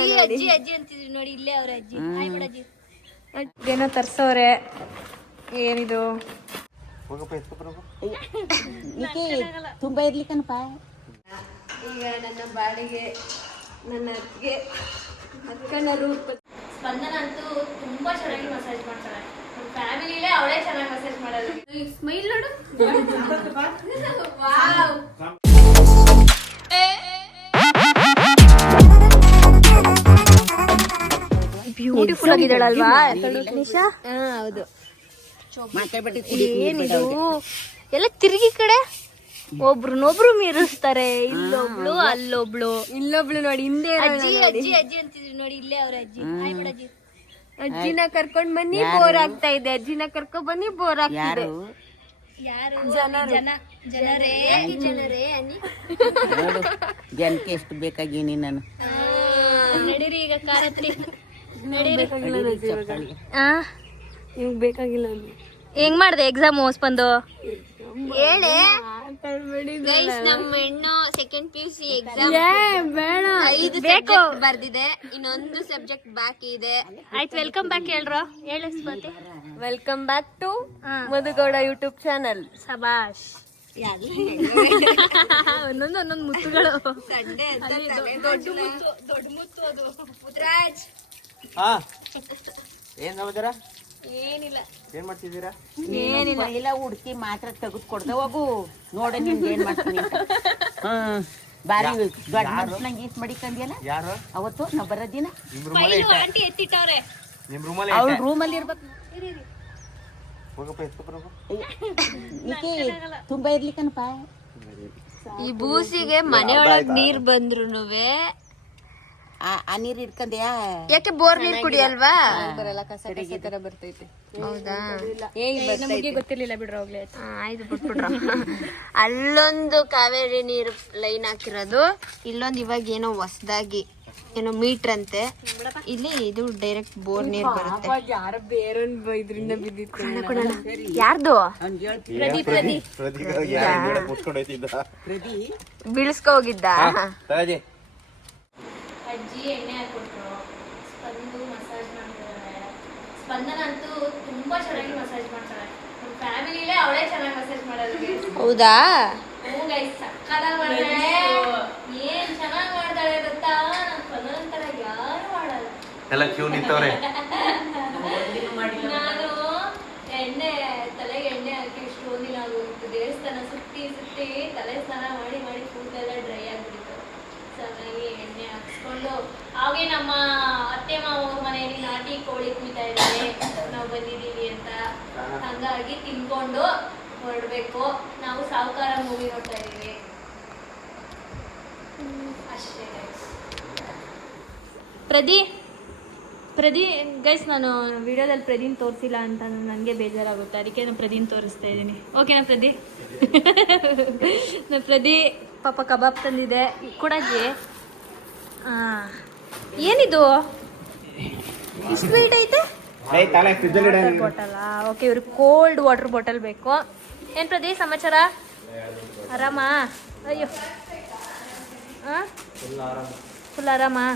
ಅಜ್ಜಿ ಅಜ್ಜಿ ಅಜ್ಜಿ ಅಂತಿದ್ರಿ ನೋಡಿ, ಇಲ್ಲೇ ಅವ್ರ ಅಜ್ಜಿ. ಹಾಯ್ ಮಾಡ ಅಜ್ಜಿ. ಏನೋ ತರ್ಸೋರೆ. ಏನಿದು? ತುಂಬಾ ಇರ್ಲಿಕ್ಕನಪ್ಪ. ಈಗ ನನ್ನ ಬಾಡಿಗೆ, ನನ್ನ ಅತ್ತಿಗೆ, ಅಕ್ಕನ ರೂಪ. ಸ್ಪಂದನ ಅಂತೂ ತುಂಬಾ ಚೆನ್ನಾಗಿ ಮಸಾಜ್ ಮಾಡ್ತಾಳೆ. ನಮ್ಮ ಫ್ಯಾಮಿಲಿಲೇ ಅವಳೇ ಚೆನ್ನಾಗಿ ಮಸಾಜ್ ಮಾಡೋದು. ಸ್ಮೈಲ್ ನೋಡು. ವಾವ್, ಬ್ಯೂಟಿಫುಲ್ ಆಗಿದ್ದಾಳಲ್ವಾ ನಿಶಾ? ಹೌದು. ಏನಿದು ಎಲ್ಲ ತಿರುಗಿ ಕಡೆ ಒಬ್ರನ್ನೊಬ್ರು ಮೀರಿಸ್ತಾರೆ. ಇಲ್ಲೊಬ್ಳು ಅಲ್ಲೊಬ್ಳು ನೋಡಿ ಹಿಂದೆ. ಅಜ್ಜಿ ಅಜ್ಜಿ ಅಜ್ಜಿ ಅಂತಿದ್ರಿ ನೋಡಿ, ಇಲ್ಲೇ ಅವ್ರ ಅಜ್ಜಿ. ಹಾಯ್ ಮಾಡ ಅಜ್ಜಿ. ಅಜ್ಜಿನ ಕರ್ಕೊಂಡ್ ಬನ್ನಿ, ಬೋರ್ ಆಗ್ತಾ ಇದೆ. ಅಜ್ಜಿನ ಕರ್ಕೊಂಡ್ ಬನ್ನಿ, ಬೋರ್ ಆಗ್ತಿದೆ. ಯಾರು? ಜನರೇ ಅನ್ನಿ. ಜನಕ್ಕೆ ಎಷ್ಟು ಬೇಕಾಗೀನಿ ನಾನು. ನಡೀರಿ ಈಗ ಕಾರತ್ರಿ. ನಡೀರಿ. ನಿಮ್ಗೆ ಬೇಕಾಗಿಲ್ಲ. ಹೆಂಗ್ ಮಾಡ್ದೆ ಎಕ್ಸಾಮ್ ಬಂದು ಹೇಳಿ. ಗೈಸ್, ನಮ್ಮ ಹೆಣ್ಣು ಸೆಕೆಂಡ್ PUC ಎಕ್ಸಾಮ್ 5 ಸಬ್ಜೆಕ್ಟ್ ಬರ್ದಿದೆ, ಇನ್ನೊಂದು ಸಬ್ಜೆಕ್ಟ್ ಬಾಕಿ ಇದೆ. ಆಯ್ತು, ವೆಲ್ಕಮ್ ಬ್ಯಾಕ್ ಹೇಳ್ರು. ಹೇಳಿಸ್ಬೋತಿ. Welcome back to Madhu Gowda YouTube channel. ಸಬಾಷ್. ಒಂದೊಂದು ಮುತ್ತುಗಳು. ದೊಡ್ಡ ಮುತ್ತು ಅದು. ಪುತ್ರಾಜ್, ಏನ್ ಸಮಾಚಾರ? ಏನಿಲ್ಲ. ಏನ್ ಮಾಡ್ತಿದ್ದೀರಾ? ಏನಿಲ್ಲ, ಹುಡುಕಿ ಮಾತ್ರ ತೆಗೆದು ಕೊಡ್ದೆ ಹೋಗು. ನೋಡ ನಿಮ್ಗೆ ಏನ್ ಮಾಡ್ತೀನಿ. ಬಾರಿ ದೊಡ್ಡ ಮನುಷ್ಯನಂಗೆ ಈಸ್ ಮಡಿಕಂದಿಯಲ್ಲ ಯಾರು ಅವತ್ತು ನಾವ್ ಬರೋದಿನ. ಆಂಟಿ ಎತ್ತಿಟ್ಟವ್ರೆ. ನಿಮ್ ರೂಮಲ್ಲಿ ಅವ್ಳ ರೂಮಲ್ಲಿ ಇರ್ಬೇಕು. ಹೋಗಪ್ಪ, ಎತ್ಕೊಬರೋಗು. ತುಂಬಾ ಇರ್ಲಿಕ್ಕನಪ್ಪ. ಈ ಬೂಸಿಗೆ ಮನೆಯೊಳಗ್ ನೀರ್ ಬಂದ್ರುನುವೆ ಆ ನೀರ್ ಇಟ್ಕಂದ್ಯಾ? ಯಾಕೆ ಬೋರ್ ನೀರ್ ಕುಡಿಯಲ್ವಾ? ಬರಲ್ಲ, ಕಸ ತರ ಬರ್ತೈತೆ. ಹೌದಾ? ನಮಗೆ ಗೊತ್ತಿರ್ಲಿಲ್ಲ ಬಿಡ್ರ. ಹೋಗ್ಲಿ, ಆಯ್ತು, ಬಿಟ್ಬಿಟ್ರ. ಅಲ್ಲೊಂದು ಕಾವೇರಿ ನೀರು ಲೈನ್ ಹಾಕಿರೋದು, ಇಲ್ಲೊಂದು ಇವಾಗ ಏನೋ ಹೊಸದಾಗಿ ಏನೋ ಮೀಟರ್ ಅಂತೆ. ಇಲ್ಲಿ ಇದು ಡೈರೆಕ್ಟ್ ಬೋರ್ ನೀರ್ ಬರುತ್ತೆ. ಯಾರ ಬೇರೊಂದು ಇದ್ರಿಂದ ಬಿದ್ದಿತ್ತು. ಯಾರ್ದು? ಪ್ರದೀಪ್ ಬೀಳಿಸ್ಕೊ ಹೋಗಿದ್ದ. ಅಜ್ಜಿ ಅಜ್ಜಿ ಎಣ್ಣೆ ಹಾಕೊಟ್ರು. ಸ್ಪಂದು ಮಸಾಜ್ ಮಾಡ್ತಿದ್ದಾರೆ. ಸ್ಪಂದನ ಅಂತೂ ತುಂಬಾ ಚೆನ್ನಾಗಿ ಮಸಾಜ್ ಮಾಡ್ತಾಳೆ. ನಮ್ಮ ಫ್ಯಾಮಿಲಿಲೇ ಅವಳೇ ಚೆನ್ನಾಗಿ ಮಸಾಜ್ ಮಾಡೋದು. ಹೌದಾ? ಹ್ಞೂ ಗೈಸ್, ಸಕ್ಕತ್ತಾಗಿ ಮಾಡ್ತಾಳೆ. ಏನ್ ಚೆನ್ನಾಗಿ ಮಾಡ್ತಾಳೆ ಗೊತ್ತಾ? ನಮ್ಮ ಸ್ಪಂದನ ತರ ಯಾರು ಮಾಡಲ್ಲ. ಎಲ್ಲ ಕ್ಯೂ ನಿಂತವ್ರೆ. ನಾನು ತಲೆಗೆ ಎಣ್ಣೆ ಹಾಕಿ ಇಷ್ಟು ಒಂದಿನ ಆಗೋಗಿತ್ತು. ದೇವಸ್ಥಾನ ಸುತ್ತಿ ತಲೆ ಸ್ನಾನ ಮಾಡಿ ಕೂದಲೆಲ್ಲ ಡ್ರೈ ಆಗ್ಬಿಟ್ಟಿತ್ತು. ಚೆನ್ನಾಗಿ ಎಣ್ಣೆ ಹಾಕ್ಸ್ಕೊಂಡು ಹಾಗೆ ನಮ್ಮ ಅತ್ತೆ ಮಾವ ಮನೆಯಲ್ಲಿ ನಾಟಿ ಕೋಳಿ ಕುಯ್ತಾ ಇದ್ದಾರೆ, ನಾವು ಬಂದಿದ್ದೀವಿ ಅಂತ. ಹಂಗಾಗಿ ತಿನ್ಕೊಂಡು ಹೊರಡ್ಬೇಕು. ನಾವು ಸಾಹುಕಾರ ಮೂವಿ ನೋಡ್ತಾ ಇದೀವಿ ಅಷ್ಟೇ. ಪ್ರದಿ ಗೈಸ್, ನಾನು ವಿಡಿಯೋದಲ್ಲಿ ಪ್ರದೀನ್ ತೋರಿಸಿಲ್ಲ ಅಂತ ನನಗೆ ಬೇಜಾರಾಗುತ್ತೆ. ಅದಕ್ಕೆ ನಾನು ಪ್ರದೀನ್ ತೋರಿಸ್ತಾ ಇದ್ದೀನಿ. ಓಕೆನಾ ಪ್ರದಿ? ಪ್ರದಿ ಪಾಪ ಕಬಾಬ್ ತಂದಿದೆ ಕೊಡಜ್ಜಿ. ಏನಿದು ಇಷ್ಟು ಸ್ವೀಟ್ ಐತೆ? ಬಾಟಲ್. ಓಕೆ, ಇವ್ರಿಗೆ ಕೋಲ್ಡ್ ವಾಟರ್ ಬಾಟಲ್ ಬೇಕು. ಏನು ಪ್ರದಿ ಸಮಾಚಾರ? ಆರಾಮಾ? ಅಯ್ಯೋ, ಫುಲ್ ಆರಾಮಾ?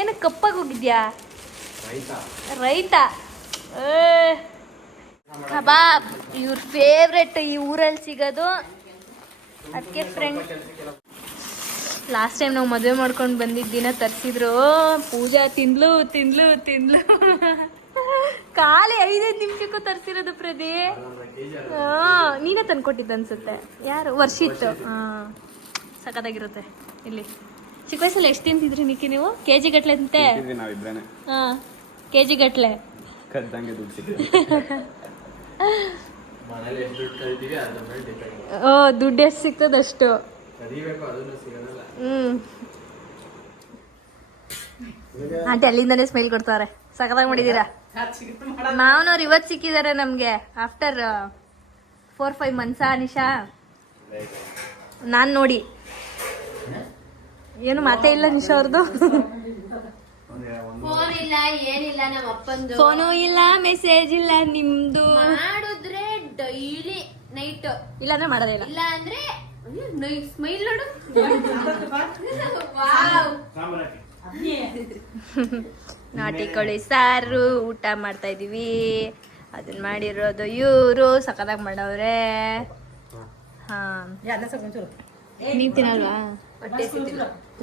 ಏನಕ್ಕೆ ಕಪ್ಪಾಗಿ ಹೋಗಿದ್ಯಾ? ರೈತ ಕಬಾಬ್ ಇವ್ರ ಫೇವ್ರೆಟ್, ಈ ಊರಲ್ಲಿ ಸಿಗೋದು. ಅದಕ್ಕೆ ಫ್ರೆಂಡ್ ಲಾಸ್ಟ್ ಟೈಮ್ ನಾವು ಮದುವೆ ಮಾಡ್ಕೊಂಡು ಬಂದಿದ್ದ ದಿನ ತರಿಸಿದ್ರು. ಪೂಜಾ ತಿಂದ್ಲು ಖಾಲಿ 5 ನಿಮಿಷಕ್ಕೂ ತರಿಸಿರೋದು. ಪ್ರದಿ ನೀನೇ ತಂದ್ಕೊಟ್ಟಿದ್ದು ಅನ್ಸುತ್ತೆ. ಯಾರು? ವರ್ಷಿತ್ತು. ಸಖತ್ತಾಗಿರುತ್ತೆ. ಇಲ್ಲಿ ಚಿಕ್ಕ ವಯಸ್ಸಲ್ಲಿ ಎಷ್ಟು ತಿಂತಿದ್ರಿ ನಿಕ್ಕಿ ನೀವು? KG ಗಟ್ಲೆ ತಿಂತೆ? KG ಗಟ್ಲೆ. ದುಡ್ಡು ಎಷ್ಟು ಸಿಗ್ತದಷ್ಟು. ಆಂಟಿ ಅಲ್ಲಿಂದಾನೇ ಸ್ಮೈಲ್ ಕೊಡ್ತಾರೆ. ಸಖತ್ತಾಗಿ ಮಾಡಿದೀರಾ. ಮಾವನವ್ರು ಇವತ್ತು ಸಿಕ್ಕಿದ್ದಾರೆ ನಮ್ಗೆ ಆಫ್ಟರ್ 4-5 months. ನಿಶಾ, ನಾನ್ ನೋಡಿ ಏನು ಮಾತೇ ಇಲ್ಲ ನಿಶಾ ಅವ್ರದ್ದು. ಫೋನ್ ಇಲ್ಲ, ಏನಿಲ್ಲ. ನಮ್ಮ ಅಪ್ಪಂದು ಫೋನು ಇಲ್ಲ, ಮೆಸೇಜ್ ಇಲ್ಲ. ನಿಮ್ದು ಮಾಡಿದ್ರೆ ಡೈಲಿ ನೈಟ್, ಇಲ್ಲ ಅಂದ್ರೆ ಮಾಡೋದೇ ಇಲ್ಲ. ಇಲ್ಲ ಅಂದ್ರೆ ಸ್ಮೈಲ್ ನೋಡು. ನಾಟಿ ಕೋಳಿ ಸಾರು ಊಟ ಮಾಡ್ತಾ ಇದೀವಿ. ಅದನ್ನ ಮಾಡಿರೋದು ಇವರು ಸಖತ್ತಾಗಿ ಮಾಡವ್ರೆ. ಹಾ ನೀವ್ ತಿನ್ನಲ್ವಾ?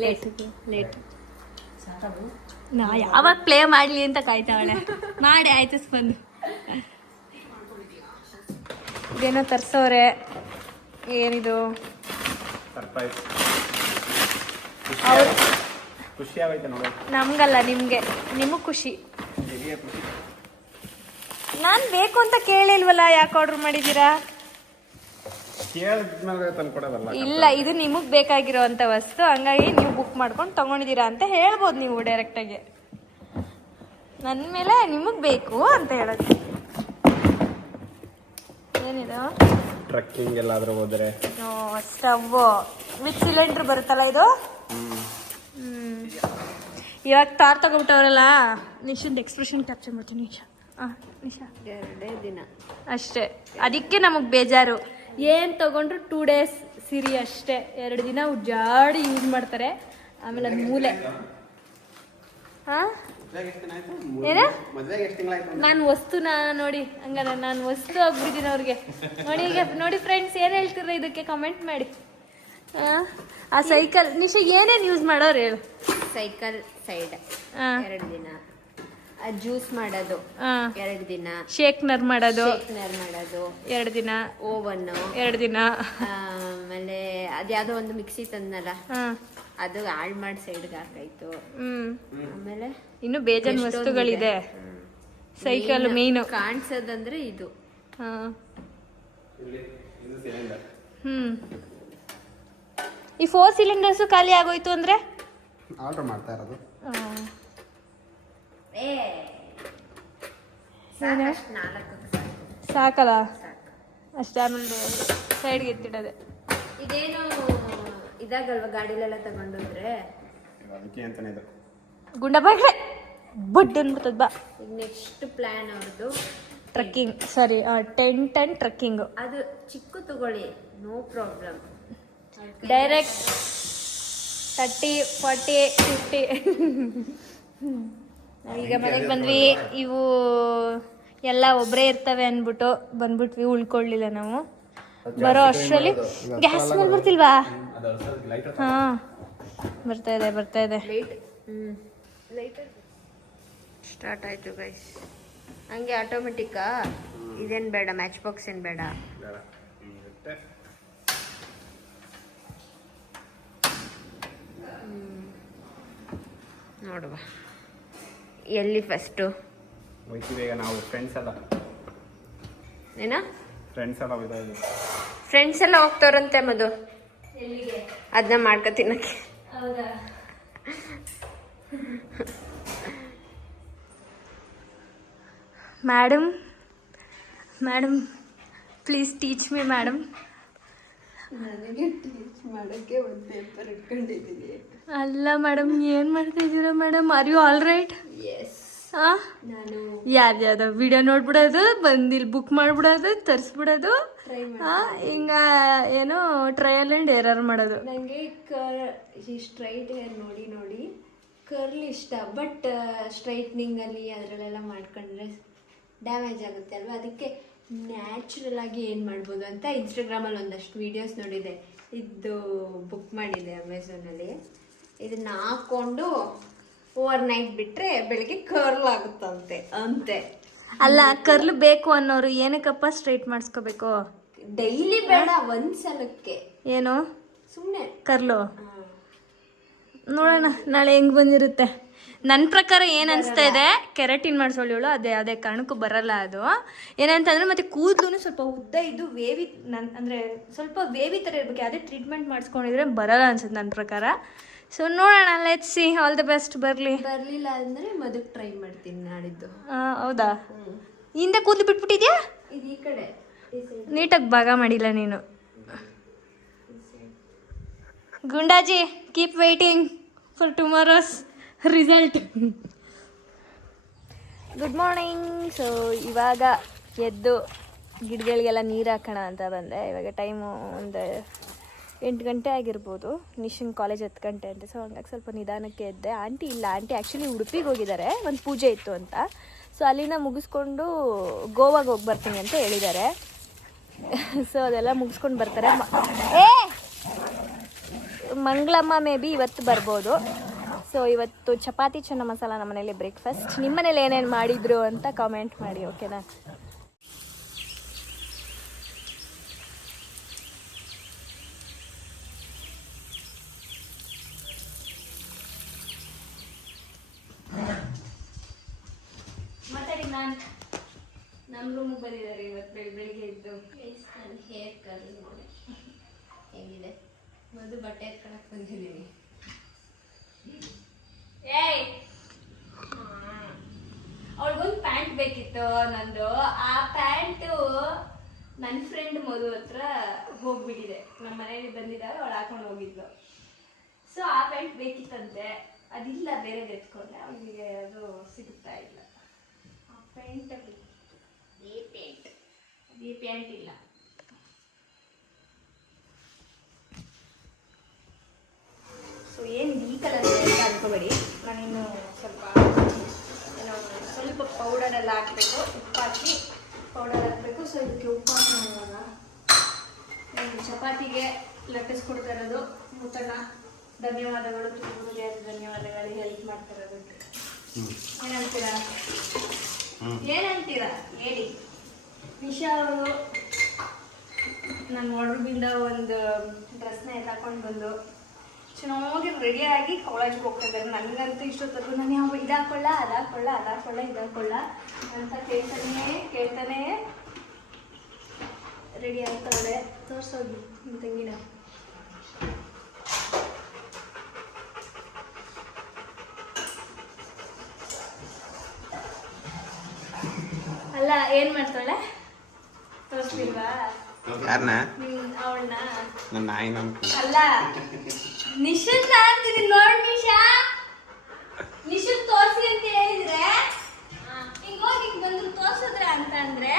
ಲೇಟ್ ನಾ ಯಾವಾಗ ಪ್ಲೇ ಮಾಡ್ಲಿ ಅಂತ ಕಾಯ್ತಾವಳೆ. ಮಾಡಿ ಆಯ್ತು ಸ್ಪಂದು. ಇದೇನೋ ತರ್ಸವ್ರೆ. ಏನಿದು? ಸರ್ಪ್ರೈಸ್. ಅವ್ರು ಖುಷಿ ಆಗೈತೆ ನೋಡಿ. ನಮ್ಗಲ್ಲ, ನಿಮಗ್ ಖುಷಿ. ನಾನ್ ಬೇಕು ಅಂತ ಕೇಳಿಲ್ವಲ್ಲ, ಯಾಕೆ ಆರ್ಡರ್ ಮಾಡಿದೀರಾ? ಕೇಳಿದ್ಮೇಲೆ ತಂದ್ಕೊಡೋದಲ್ಲ. ಇಲ್ಲ, ಇದು ನಿಮಗ್ ಬೇಕಾಗಿರೋಂಥ ವಸ್ತು, ಹಂಗಾಗಿ ನೀವು ಬುಕ್ ಮಾಡ್ಕೊಂಡು ತಗೊಂಡಿದ್ದೀರಾ ಅಂತ ಹೇಳ್ಬೋದು ನೀವು ಡೈರೆಕ್ಟಾಗಿ. ನನ್ನ ಮೇಲೆ ನಿಮಗ್ ಬೇಕು ಅಂತ ಹೇಳೋದು. ಏನಿದು? ಟ್ರಕ್ಕಿಂಗ್ ಎಲ್ಲಾದ್ರೂ ಹೋದ್ರೆ ಸ್ಟವ್ ವಿತ್ ಸಿಲಿಂಡರ್ ಬರುತ್ತಲ್ಲ ಇದು. ಇವಾಗ ತಾರ್ ತಗೊಬಿಟ್ಟವ್ರಲ್ಲ. ನಿಶಾಂತ್ ಎಕ್ಸ್ಪ್ರೆಷನ್ ಕ್ಯಾಪ್ಚರ್ ಮಾಡ್ತೀನಿ. ನಿಶಾ 2 ದಿನ ಅಷ್ಟೇ, ಅದಕ್ಕೆ ನಮಗ್ ಬೇಜಾರು. ಏನ್ ತಗೊಂಡ್ರು 2 days ಸಿರಿ ಅಷ್ಟೇ. 2 ದಿನ ಉಜ್ಜಾಡಿ ಯೂಸ್ ಮಾಡ್ತಾರೆ, ಆಮೇಲೆ ಅದು ಮೂಲೆ. ಏನ ನಾನು ವಸ್ತುನ ನೋಡಿ, ಹಂಗಾರೆ ನಾನು ವಸ್ತು ಆಗ್ಬಿಟ್ಟಿದ್ದೀನಿ ಅವ್ರಿಗೆ. ನೋಡಿ ಈಗ ನೋಡಿ ಫ್ರೆಂಡ್ಸ್, ಏನ್ ಹೇಳ್ತೀರ ಇದಕ್ಕೆ ಕಮೆಂಟ್ ಮಾಡಿ. ಆ ಸೈಕಲ್ ನಿಶಾ ಏನೇನ್ ಯೂಸ್ ಮಾಡೋರು ಹೇಳು. ಸೈಕಲ್ ಸೈಡ್ 2 ದಿನ, ಜ್ಯೂಸ್ ಮಾಡೋದು 2 ದಿನ, ಶೇಕ್ನರ್ ಮಾಡೋದು ಮಾಡೋದು 2 ದಿನ, ಓವನ್ 2 ದಿನ, ಆಮೇಲೆ ಅದ್ಯಾವುದೋ ಒಂದು ಮಿಕ್ಸಿ ತಂದಲ್ಲ, ಅದು ಹಾಳು ಮಾಡಿ ಸೈಡ್ಗೆ ಹಾಕಾಯ್ತು. ಆಮೇಲೆ ಇನ್ನು ಬೇಜಾನ್ ವಸ್ತುಗಳಿದೆ. ಸೈಕಲ್ ಮೇನು ಕಾಣಿಸೋದಂದ್ರೆ ಇದು. ಈ 4 ಸಿಲಿಂಡರ್ಸ್ ಖಾಲಿ ಆಗೋಯ್ತು ಅಂದ್ರೆ ಆರ್ಡರ್ ಮಾಡ್ತಾ ಇರೋದು. ಸಾಕಲ್ಲ ಅಷ್ಟೇ. ಆಮೇಲೆ ಸೈಡ್ಗೆ ಎತ್ತಿಡೋದೆ. ಇದೇನು ಇದಾಗಲ್ವಾ ಗಾಡಿಲೆಲ್ಲ ತಗೊಂಡೋದ್ರೆ? ಅದಕ್ಕೆ ಅಂತಾನೆ ಇದು ಗುಂಡ ಬಾಗ್ರೆ ಬಡ್ ಅನ್ಬಿಡ್ತದ. ಬಾ ಈಗ ನೆಕ್ಸ್ಟ್ ಪ್ಲಾನ್ ಅವ್ರದ್ದು trekking, sorry tent and trekking. ಅದು ಚಿಕ್ಕ ತಗೊಳ್ಳಿ, ನೋ ಪ್ರಾಬ್ಲಮ್. ಡೈರೆಕ್ಟ್ 30, 40, 50. ಈಗ ಮನೆಗೆ ಬಂದ್ವಿ. ಇವು ಎಲ್ಲ ಒಬ್ಬರೇ ಇರ್ತವೆ ಅಂದ್ಬಿಟ್ಟು ಬಂದ್ಬಿಟ್ವಿ, ಉಳ್ಕೊಳ್ಳಿಲ್ಲ ನಾವು. ಬರೋ ಅಷ್ಟರಲ್ಲಿ ಗ್ಯಾಸ್ ಸ್ಮೆಲ್ ಬರ್ತಿಲ್ವಾ? ಹಾ, ಬರ್ತಾ ಇದೆ. ಸ್ಟಾರ್ಟ್ ಆಯ್ತು ಗೈಸ್. ಹಂಗೆ ಆಟೋಮೆಟಿಕ್ಕಾ? ಇದೇನು ಬೇಡ, ಮ್ಯಾಚ್ ಬಾಕ್ಸ್ ಏನು ಬೇಡ. ನೋಡುವ ಎಲ್ಲಿ ಫಸ್ಟು ಹೋಯ್ತೀವಿ ಈಗ ನಾವು. ಫ್ರೆಂಡ್ಸ್ ಎಲ್ಲ ಫ್ರೆಂಡ್ಸ್ ಎಲ್ಲ ಹೋಗ್ತಾರಂತೆ ಮದು. ಅದನ್ನ ಮಾಡ್ಕೊ ತಿನ್ನಕ್ಕೆ. Madam please teach me madam. ನನಗೆ ಟೀಚ್ ಮಾಡೋಕ್ಕೆ ಒಂದು ಪೇಪರ್ ಇಟ್ಕೊಂಡಿದ್ದೀನಿ. ಅಲ್ಲ ಮೇಡಮ್, ಏನು ಮಾಡ್ತಾ ಇದ್ದೀರಾ madam? Are you all right? Yes. ನಾನು ಯಾವ್ದು ವಿಡಿಯೋ ನೋಡ್ಬಿಡೋದು, ಬಂದಿಲ್ಲಿ ಬುಕ್ ಮಾಡ್ಬಿಡೋದು, ತರಿಸ್ಬಿಡೋದು, ಹಿಂಗ ಏನೋ ಟ್ರಯಲ್ ಆ್ಯಂಡ್ ಎರರ್ ಮಾಡೋದು. ನನಗೆ ಈ ಸ್ಟ್ರೈಟ್ ಹೇರ್ ನೋಡಿ ಕರ್ಲ್ ಇಷ್ಟ. ಬಟ್ ಸ್ಟ್ರೈಟ್ನಿಂಗಲ್ಲಿ ಅದರಲ್ಲೆಲ್ಲ ಮಾಡ್ಕೊಂಡ್ರೆ ಡ್ಯಾಮೇಜ್ ಆಗುತ್ತೆ ಅಲ್ವಾ? ಅದಕ್ಕೆ ನ್ಯಾಚುರಲ್ ಆಗಿ ಏನು ಮಾಡ್ಬೋದು ಅಂತ ಇನ್ಸ್ಟಾಗ್ರಾಮಲ್ಲಿ ಒಂದಷ್ಟು ವೀಡಿಯೋಸ್ ನೋಡಿದೆ. ಇದು ಬುಕ್ ಮಾಡಿದೆ ಅಮೆಝಾನಲ್ಲಿ. ಇದನ್ನ ಹಾಕ್ಕೊಂಡು ಓವರ್ ನೈಟ್ ಬಿಟ್ಟರೆ ಬೆಳಗ್ಗೆ ಕರ್ಲ್ ಆಗುತ್ತಂತೆ ಅಂತೆ. ಅಲ್ಲ, ಕರ್ಲ್ ಬೇಕು ಅನ್ನೋರು ಏನಕ್ಕಪ್ಪ ಸ್ಟ್ರೈಟ್ ಮಾಡಿಸ್ಕೋಬೇಕು? ಡೈಲಿ ಬೇಡ, ಒಂದ್ಸಲಕ್ಕೆ. ಏನು ಸುಮ್ಮನೆ ಕರ್ಲು ನೋಡೋಣ ನಾಳೆ ಹೆಂಗ್ ಬಂದಿರುತ್ತೆ. ನನ್ನ ಪ್ರಕಾರ ಏನು ಅನಿಸ್ತಾ ಇದೆ, ಕೆರಾಟಿನ್ ಮಾಡಿಸೋಳು ಅದೇ ಯಾವುದೇ ಕಾರಣಕ್ಕೂ ಬರಲ್ಲ. ಅದು ಏನಂತಂದರೆ ಮತ್ತೆ ಕೂದಲು ಸ್ವಲ್ಪ ಉದ್ದ ಇದು ವೇವಿ, ಅಂದರೆ ಸ್ವಲ್ಪ ವೇವಿ ಥರ ಇರಬೇಕು. ಯಾವುದೇ ಟ್ರೀಟ್ಮೆಂಟ್ ಮಾಡಿಸ್ಕೊಂಡಿದ್ರೆ ಬರಲ್ಲ ಅನ್ಸುತ್ತೆ ನನ್ನ ಪ್ರಕಾರ. ಸೊ ನೋಡೋಣ, let's see. All the best. ಬರಲಿಲ್ಲ ಅಂದರೆ ಮದುವೆ ಟ್ರೈ ಮಾಡ್ತೀನಿ ನಾಡಿದ್ದು. ಹೌದಾ? ಹಿಂದೆ ಕೂದಲು ಬಿಟ್ಬಿಟ್ಟಿದ್ಯಾ? ಇದು ಈ ಕಡೆ ನೀಟಾಗಿ ಭಾಗ ಮಾಡಿಲ್ಲ ನೀನು. ಗುಂಡಾಜಿ, keep waiting for tomorrow's result. Good morning. So ಇವಾಗ ಎದ್ದು ಗಿಡಗಳಿಗೆಲ್ಲ ನೀರು ಹಾಕೋಣ ಅಂತ ಬಂದೆ. ಇವಾಗ ಟೈಮು ಒಂದು 8 ಗಂಟೆ ಆಗಿರ್ಬೋದು. ನಿಶನ್ ಕಾಲೇಜ್ 10 ಗಂಟೆ ಅಂತೆ. ಸೊ ಹಂಗಾಗಿ ಸ್ವಲ್ಪ ನಿಧಾನಕ್ಕೆ ಎದ್ದೆ. ಆಂಟಿ ಇಲ್ಲ, ಆಂಟಿ ಆ್ಯಕ್ಚುಲಿ ಉಡುಪಿಗೆ ಹೋಗಿದ್ದಾರೆ, ಒಂದು ಪೂಜೆ ಇತ್ತು ಅಂತ. ಸೊ ಅಲ್ಲಿಂದ ಮುಗಿಸ್ಕೊಂಡು ಗೋವಾಗೆ ಹೋಗಿ ಬರ್ತೀನಿ ಅಂತ ಹೇಳಿದ್ದಾರೆ. ಸೊ ಅದೆಲ್ಲ ಮುಗಿಸ್ಕೊಂಡು ಬರ್ತಾರೆ. ಮಂಗಳಮ್ಮ ಮೇ ಬಿ ಇವತ್ತು ಬರ್ಬೋದು. ಸೊ ಇವತ್ತು ಚಪಾತಿ ಚೆನ್ನ ಮಸಾಲ ನಮ್ಮ ಮನೇಲಿ ಬ್ರೇಕ್ಫಾಸ್ಟ್. ನಿಮ್ಮ ಮನೇಲಿ ಏನೇನು ಮಾಡಿದ್ರು ಅಂತ ಕಾಮೆಂಟ್ ಮಾಡಿ, ಓಕೆನಾ? ಮಾತಾಡಿ. ನಮ್ಮ ರೂಮಿಗೆ ಬಂದಿದ್ದಾರೆ ಇವತ್ತು ಬೆಳಿಗ್ಗೆ ಇದ್ದು. ನನ್ನ ಹೇರ್ ಕಲ್ ನೋಡಿ ಹೇಗಿದೆ. ಮೊದಲು ಬಟ್ಟೆ ಎತ್ಕೊಳಕ್ ಬಂದಿದ್ದೀನಿ. ಏಯ್, ಅವಳಿಗೊಂದು ಪ್ಯಾಂಟ್ ಬೇಕಿತ್ತು ನಂದು. ಆ ಪ್ಯಾಂಟು ನನ್ನ ಫ್ರೆಂಡ್ ಮಧು ಹತ್ರ ಹೋಗ್ಬಿಟ್ಟಿದೆ. ನಮ್ಮ ಮನೇಲಿ ಬಂದಿದ್ದಾಗ ಅವಳು ಹಾಕೊಂಡು ಹೋಗಿದ್ಲು. ಸೊ ಆ ಪ್ಯಾಂಟ್ ಬೇಕಿತ್ತಂತೆ, ಅದಿಲ್ಲ, ಬೇರೆ ಎತ್ಕೊಂಡೆ. ಅವಳಿಗೆ ಅದು ಸಿಗುತ್ತಾ ಇಲ್ಲ. ಆ ಪ್ಯಾಂಟಲ್ಲಿ ಈ ಪ್ಯಾಂಟ್ ಇಲ್ಲ. ಸೊ ಏನು ಈ ಕಲರ್ ಅನ್ಕೋಬೇಡಿ. ನಾನಿನ್ನು ಸ್ವಲ್ಪ ಪೌಡರೆಲ್ಲ ಹಾಕಬೇಕು, ಉಪ್ಪು ಹಾಕಿ ಪೌಡರ್ ಹಾಕಬೇಕು. ಸೊ ಇದಕ್ಕೆ ಉಪ್ಪು ಹಾಕೋಣ. ಚಪಾತಿಗೆ ಲಟ್ಟಿಸ್ಕೊಡ್ತಾ ಇರೋದು ಮುತ್ತಣ್ಣ. ಧನ್ಯವಾದಗಳು, ತುಂಬ ಧನ್ಯವಾದಗಳು, ಹೆಲ್ಪ್ ಮಾಡ್ತಾ ಇರೋದು. ಏನಂತೀರಾ ಹೇಳಿ. ನಿಶಾ ಅವರು ನನ್ನ ವಾರ್ಡ್ರೋಬಿಂದ ಒಂದು ಡ್ರೆಸ್ನ ಎತ್ತಾಕೊಂಡು ಬಂದು ಚೆನ್ನಾಗಿ ರೆಡಿಯಾಗಿ ಕಾಲೇಜ್ಗೆ ಹೋಗ್ತಿದ್ದಾರೆ. ನನಗಂತೂ ಇಷ್ಟೊತ್ತರೆಗೂ ನಾನು ಯಾವ ಇದು ಹಾಕೊಳ್ಳ ಅದು ಹಾಕೊಳ್ಳ ಅಂತ ಕೇಳ್ತಾನೆ ರೆಡಿ ಆಗ್ತಾಳೆ. ತೋರಿಸೋಗಿ ನಿಮ್ಮ ತಂಗಿನ. ಅಲ್ಲ, ಏನು ಮಾಡ್ತಾಳೆ ತೋರಿಸ್ತಿಲ್ವಾ ಯಾರನ್ನ? ಅವಳನ್ನ. ನನ್ನ ನಾಯಿನ ಅಲ್ಲ, ನಿಶನ್ ಅಂತಿದ್ದೀನಿ ನೋಡಿ. ನಿಶನ್ ತೋರ್ಸಿ ಅಂತ ಹೇಳಿದ್ರೆ ಹಿಂಗ ಹೋಗಿ ಬಂದ್ರು ತೋರ್ಸಿದ್ರೆ ಅಂತ ಅಂದ್ರೆ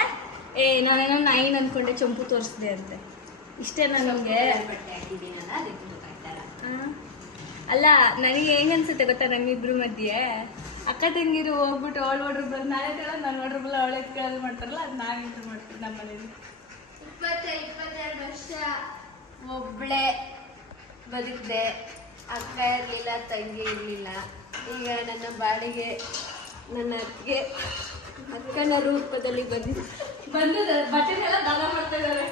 ನಾನೇನೋ ನಾಯಿನ ಅನ್ಕೊಂಡೆ, ಚಂಪು ತೋರಿಸಿದೆ ಅಂತೆ. ಇಷ್ಟೇನಾ ನಮ್ಗೆ? ಬಟ್ಟೆ ಹಾಕಿದ್ದೀನಲ್ಲ ಅದಕ್ಕೆ ಗೊತ್ತಾಯ್ತಲ್ಲ. ಅಲ್ಲ, ನನಗೆ ಹೆಂಗ್ ಅನ್ಸುತ್ತೆ ಗೊತ್ತಾ, ನಮ್ಮಿಬ್ರು ಮಧ್ಯೆ ಅಕ್ಕ ತಂಗಿರು ಹೋಗ್ಬಿಟ್ಟು ಅವಳು ಹೊಡ್ರು ಬಂದು ನಾನೇ ಕೇಳೋದು, ನಾನು ಹೊಡ್ರು ಬಲ್ಲ ಅವಳೆ ಕೇಳೋದು ಮಾಡ್ತಾರಲ್ಲ, ಅದು ನಾವಿಂತ ಮಾಡ್ತೀವಿ ನಮ್ಮ ಮನೇಲಿ. 22 ವರ್ಷ ಒಬ್ಳೆ ಬದುಕಿದೆ. ಅಕ್ಕ ಇರಲಿಲ್ಲ, ತಂಗಿ ಇರಲಿಲ್ಲ. ಈಗ ನನ್ನ ಬಾಳಿಗೆ ನನ್ನ ಅತ್ತಿಗೆ ಅಕ್ಕನ ರೂಪದಲ್ಲಿ ಬಂದಿದೆ. ಬಟ್ಟೆನೆಲ್ಲ ದಾನ ಮಾಡ್ತಾ ಇದ್ದಾರೆ.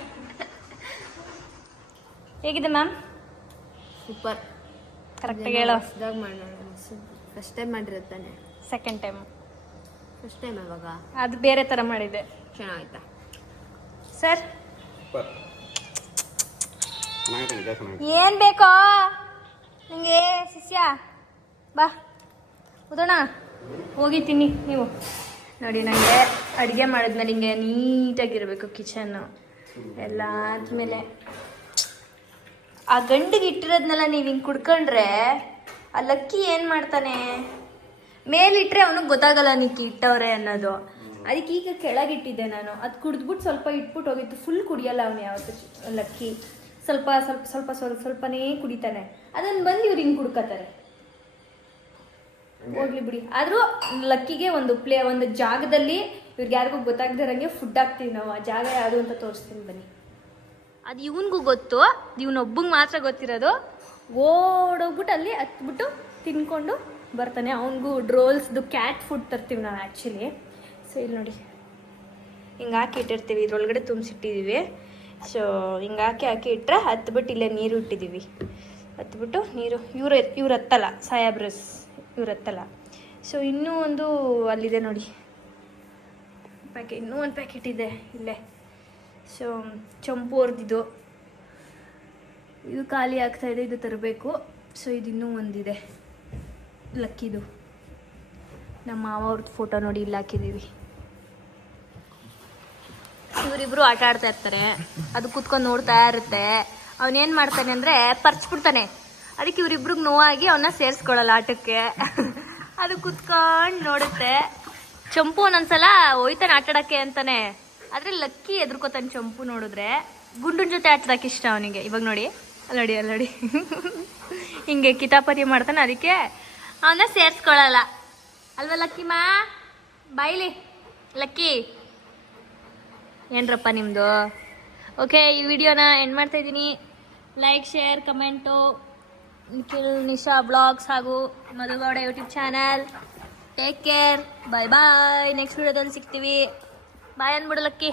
ಹೇಗಿದೆ ಮ್ಯಾಮ್? ಸೂಪರ್. ಕರೆಕ್ಟಾಗಿ ಹೇಳೋ. ಹೊಸದಾಗಿ ಮಾಡೋಣ. ಫಸ್ಟ್ ಟೈಮ್ ಮಾಡಿರುತ್ತಾನೆ. Second time. ಫಸ್ಟ್ ಟೈಮ್ ಯಾವಾಗ? ಅದು ಬೇರೆ ಥರ ಮಾಡಿದ್ದೆ. ಚೆನ್ನಾಗಾಯ್ತಾ ಸರ್? ಚೆನ್ನಾಗಿದೆ. ಏನು ಬೇಕೋ ನಿಮಗೆ ಶಿಷ್ಯ? ಬಾ ಉದೋಣ, ಹೋಗಿ ತಿನ್ನಿ ನೀವು. ನೋಡಿ, ನನಗೆ ಅಡುಗೆ ಮಾಡಿದ್ಮೇಲೆ ಹಿಂಗೆ ನೀಟಾಗಿರಬೇಕು ಕಿಚನ್ನು ಎಲ್ಲ. ಆದಮೇಲೆ ಆ ಗಂಡಿಗೆ ಇಟ್ಟಿರೋದ್ನೆಲ್ಲ ನೀವು ಹಿಂಗೆ ಕುಡ್ಕೊಂಡ್ರೆ ಆ ಲಕ್ಕಿ ಏನು ಮಾಡ್ತಾನೆ, ಮೇಲಿಟ್ರೆ ಅವನಿಗೆ ಗೊತ್ತಾಗಲ್ಲ ನಿಕ್ಕಿ ಇಟ್ಟವ್ರೆ ಅನ್ನೋದು. ಅದಕ್ಕೆ ಈಗ ಕೆಳಗಿಟ್ಟಿದ್ದೆ ನಾನು. ಅದು ಕುಡಿದ್ಬಿಟ್ಟು ಸ್ವಲ್ಪ ಇಟ್ಬಿಟ್ಟು ಹೋಗಿತ್ತು. ಫುಲ್ ಕುಡಿಯಲ್ಲ ಅವನು ಯಾವತ್ತು ಲಕ್ಕಿ. ಸ್ವಲ್ಪನೇ ಕುಡಿತಾನೆ. ಅದನ್ನು ಬಂದು ಇವ್ರು ಹಿಂಗೆ ಕುಡ್ಕೋತಾರೆ. ಹೋಗ್ಲಿ ಬಿಡಿ. ಆದರೂ ಲಕ್ಕಿಗೆ ಒಂದು ಜಾಗದಲ್ಲಿ ಇವ್ರಿಗೆ ಯಾರಿಗೂ ಗೊತ್ತಾಗದಿರಂಗೆ ಫುಡ್ ಹಾಕ್ತೀವಿ ನಾವು. ಆ ಜಾಗ ಯಾವುದು ಅಂತ ತೋರಿಸ್ತೀನಿ ಬನ್ನಿ. ಅದು ಇವನಿಗೂ ಗೊತ್ತು, ಇವನೊಬ್ಬಂಗೆ ಮಾತ್ರ ಗೊತ್ತಿರೋದು. ಓಡೋಗ್ಬಿಟ್ಟು ಅಲ್ಲಿ ಹತ್ಬಿಟ್ಟು ತಿನ್ಕೊಂಡು ಬರ್ತಾನೆ. ಅವನಿಗೂ ಡ್ರೋಲ್ಸ್ದು ಕ್ಯಾಟ್ ಫುಡ್ ತರ್ತೀವಿ ನಾವು ಆ್ಯಕ್ಚುಲಿ. ಸೊ ಇಲ್ಲಿ ನೋಡಿ, ಹಿಂಗೆ ಹಾಕಿ ಇಟ್ಟಿರ್ತೀವಿ, ಇದ್ರೊಳಗಡೆ ತುಂಬಿಸಿಟ್ಟಿದ್ದೀವಿ. ಸೊ ಹಿಂಗೆ ಹಾಕಿ ಇಟ್ಟರೆ ಹತ್ಬಿಟ್ಟು ಇಲ್ಲೇ ನೀರು ಇಟ್ಟಿದ್ದೀವಿ. ಹತ್ಬಿಟ್ಟು ನೀರು ಇವ್ರು ಹತ್ತಲ್ಲ, ಸಾಯಾಬ್ರಸ್ ಇವ್ರು ಹತ್ತಲ್ಲ. ಸೊ ಇನ್ನೂ ಒಂದು ಅಲ್ಲಿದೆ ನೋಡಿ ಪ್ಯಾಕೆಟ್, ಇನ್ನೂ ಒಂದು ಪ್ಯಾಕೆಟ್ ಇದೆ ಇಲ್ಲೇ. ಸೊ ಚಂಪು ಅವ್ರದ್ದು ಇದು ಖಾಲಿ ಆಗ್ತಾಯಿದೆ, ಇದು ತರಬೇಕು. ಸೊ ಇದು ಇನ್ನೂ ಒಂದಿದೆ ಲಕ್ಕಿದು. ನಮ್ಮ ಮಾವ ಅವ್ರದ್ದು ಫೋಟೋ ನೋಡಿ ಇಲ್ಲಿ ಹಾಕಿದ್ದೀವಿ. ಇವರಿಬ್ರು ಆಟ ಆಡ್ತಾ ಇರ್ತಾರೆ, ಅದು ಕೂತ್ಕೊಂಡು ನೋಡ್ತಾ ಇರುತ್ತೆ. ಅವನೇನು ಮಾಡ್ತಾನೆ ಅಂದರೆ ಪರ್ಚ್ಬಿಡ್ತಾನೆ. ಅದಕ್ಕೆ ಇವರಿಬ್ರಿಗೆ ನೋವಾಗಿ ಅವನ್ನ ಸೇರಿಸ್ಕೊಳ್ಳಲ್ಲ ಆಟಕ್ಕೆ. ಅದು ಕೂತ್ಕೊಂಡು ನೋಡುತ್ತೆ. ಚಂಪು ಒಂದೊಂದ್ಸಲ ಹೋಯ್ತಾನೆ ಆಟಾಡೋಕ್ಕೆ ಅಂತಾನೆ, ಆದರೆ ಲಕ್ಕಿ ಎದುರ್ಕೋತಾನೆ. ಚಂಪು ನೋಡಿದ್ರೆ ಗುಂಡನ ಜೊತೆ ಆಟಾಡಕ್ಕೆ ಇಷ್ಟ ಅವನಿಗೆ. ಇವಾಗ ನೋಡಿ ಅಲ್ಲಡಿ ಹಿಂಗೆ ಕಿತಾಪತಿ ಮಾಡ್ತಾನೆ, ಅದಕ್ಕೆ ಅವನ್ನ ಸೇರಿಸ್ಕೊಳ್ಳಲ್ಲ ಅಲ್ವಾ ಲಕ್ಕಿಮಾ? ಬಾಯ್ಲಿ ಲಕ್ಕಿ. ಏನ್ರಪ್ಪ ನಿಮ್ಮದು? ಓಕೆ, ಈ ವಿಡಿಯೋನ ಎಂಡ್ ಮಾಡ್ತಾ ಇದ್ದೀನಿ. Like, share, comment Nikhil Nisha blogs ಹಾಗೂ Madhu Gowda YouTube channel. Take care, ಬಾಯ್ ಬಾಯ್. ನೆಕ್ಸ್ಟ್ ವಿಡಿಯೋದಲ್ಲಿ ಸಿಗ್ತೀವಿ. ಬಾಯ್ ಅಂದ್ಬಿಡು ಲಕ್ಕಿ.